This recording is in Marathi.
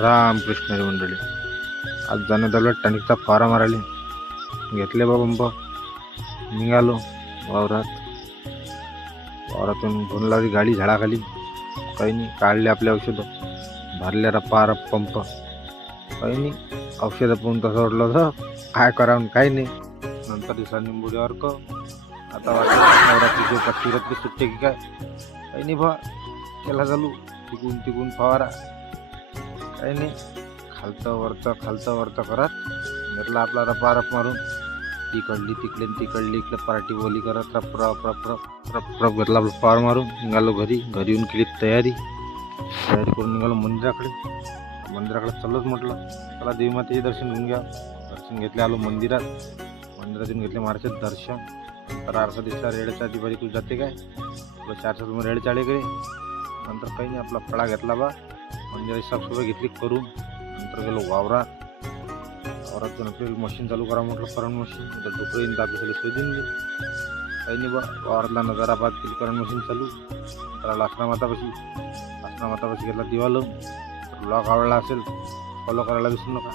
रामकृष्ण हरी मंडळी. आज जाण्यात आलं टॅनिकचा फवारा मारायला. घेतले बा पंप, निघालो वावरातून फोन लावली गाडी झाडाखाली. काही नाही, काढले आपले औषधं, भरले रप्पा पंप. काही नाही, औषधं पाहून तसं वाटलं होतं काय करावं काही नाही. नंतर दिवसा निंबुड्यावर आता वाटलं नवरात्रीची पट्टीवरती सुट्टे की काय. काही नाही बा, केला चालू तिकून फवारा. काही नाही, खालचं वरचं करत घेतला आपला रप मारून. तिकडली तिकडली इकडे पार्टी बोली करत रप घेतला आपला फवार मारून. निघालो घरी येऊन केली तयारी करून निघालो मंदिराकडे चाललोच म्हटलं चला देवी मातेचे दर्शन घेऊन घ्या. दर्शन घेतले, आलो मंदिरातून घेतले महाराजचे दर्शन. नंतर आरसा दिसला रेड्याच्या आधी बरी तू जाते काय तुला 400 रुपये रेड चाळे कडे. नंतर काही नाही, आपला फळा घेतला बा, मंदिराची साफसफाई घेतली करून. नंतर गेलो वावरात आपल्याला मशीन चालू करा म्हटलं, करंट मशीन. नंतर डुकरं येईन तर आपल्याला शोधून घे. काही नाही बा, वावरातला नजारा बाद केली करंट मशीन चालू. त्याला लासना मातापाशी घेतला दिवा लावून. ब्लॉग आवडला असेल फॉलो करायला विसरू नका.